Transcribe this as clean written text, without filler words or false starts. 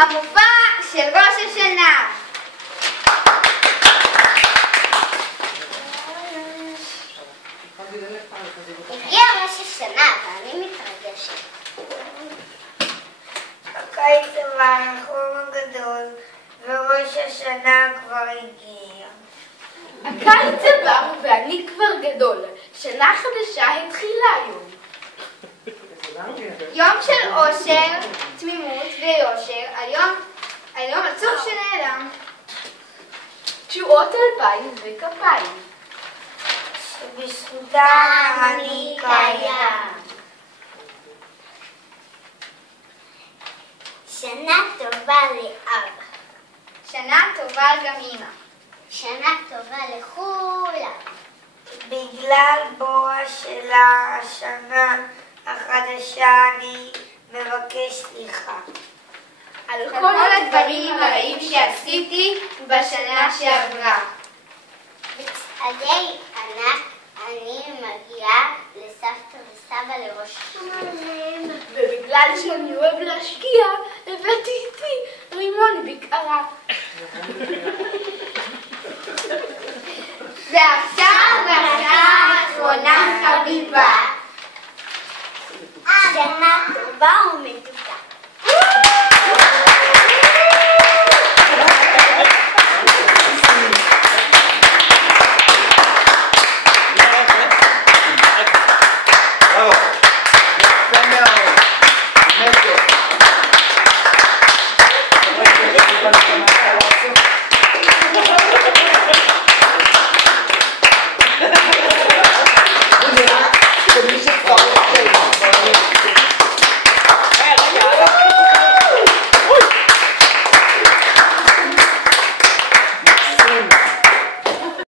המופע של ראש השנה. הגיע ראש השנה ואני מתרגשת. הקיץ עבר, החום הגדול, וראש השנה כבר הגיע. הקיץ עבר ואני כבר גדול. שנה חדשה התחילה היום. יום של אושר, תמימות ויושר, היום עצוב שנעלם. תשואות 2000 וכפיים. שבזכותם אני קיים. שנה טובה לאבא. שנה טובה גם אמא. שנה טובה לכולם. בגלל בואה של השנה החדשה אני מבקש סליחה. על כל הדברים הרעים שעשיתי בשנה שעברה. בצעדי ענק אני מגיעה לסבתא וסבא לראש השנה. ובגלל שאני אוהב להשקיע, הבאתי